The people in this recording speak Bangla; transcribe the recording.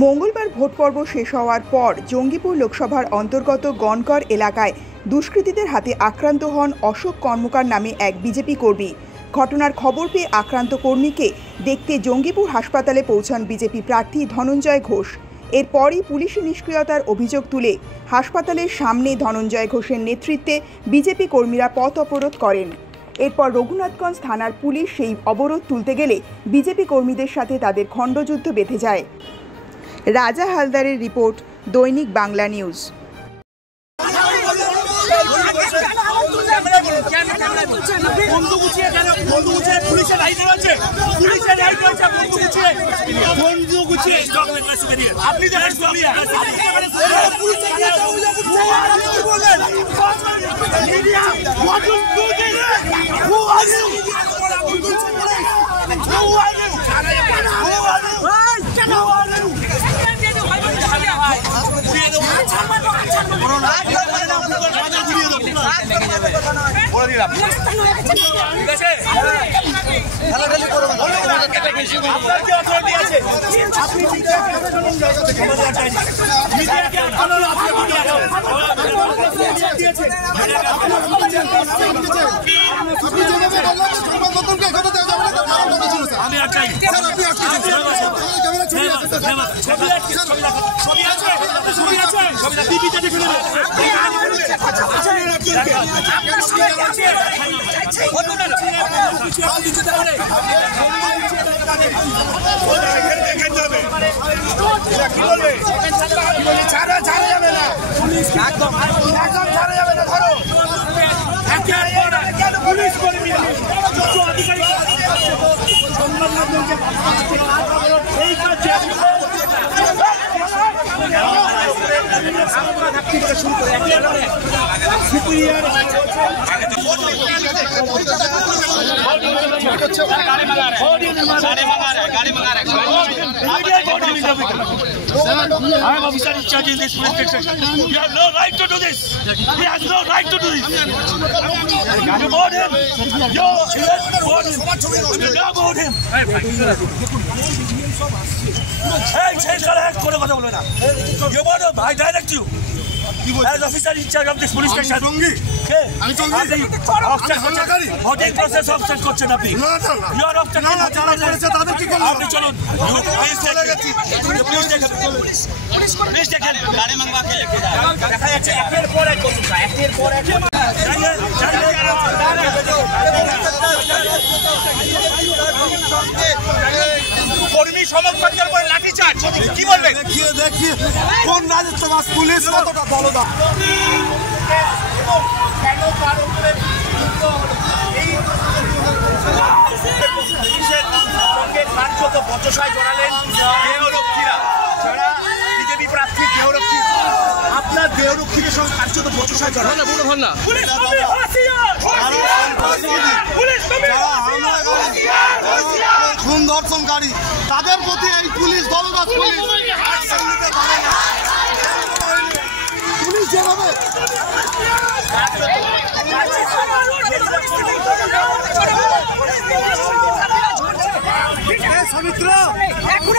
মঙ্গলবার ভোট পর্ব শেষ হওয়ার পর জঙ্গিপুর লোকসভার অন্তর্গত গণকর এলাকায় দুষ্কৃতীদের হাতে আক্রান্ত হন অশোক কর্মকার নামে এক বিজেপি কর্মী। ঘটনার খবর পেয়ে আক্রান্ত কর্মীকে দেখতে জঙ্গিপুর হাসপাতালে পৌঁছান বিজেপি প্রার্থী ধনঞ্জয় ঘোষ। এরপরই পুলিশি নিষ্ক্রিয়তার অভিযোগ তুলে হাসপাতালের সামনে ধনঞ্জয় ঘোষের নেতৃত্বে বিজেপি কর্মীরা পথ অবরোধ করেন। এরপর রঘুনাথগঞ্জ থানার পুলিশ সেই অবরোধ তুলতে গেলে বিজেপি কর্মীদের সাথে তাদের খণ্ডযুদ্ধ বেঁধে যায়। রাজা হালদারের রিপোর্ট, দৈনিক Bangla news. I am officer in charge in this police station. You have no right to do this. He has no right to do this. You board him. You board him. You now board him. Hey, change color. You board him. I direct you. As officer in charge of this police station. Okay. Voting process obstruct করছেন আপনি। You are obstructing আপনি চলুন। পুলিশ দেখেন গাড়ি মাংবা কে লেকে যায়। দেখা যাচ্ছে একের পর এক কথা, একের পর এক কর্মী সমর্থকদের উপর লাঠিচার্জ কি বলবেন? দেখিয়ে কোন রাজত্ববাদ পুলিশ কতটা দলদা কার্যত বচসায় জড়ালেন দেহরক্ষীরা, যারা বিজেপি প্রার্থী দেহরক্ষী। আপনার দেহরক্ষীদের সঙ্গে কার্যত বচসায় জড়ালেন খুন ধর্ষণকারী, তাদের প্রতি এই পুলিশ দলদাস পুলিশ যেভাবে এখন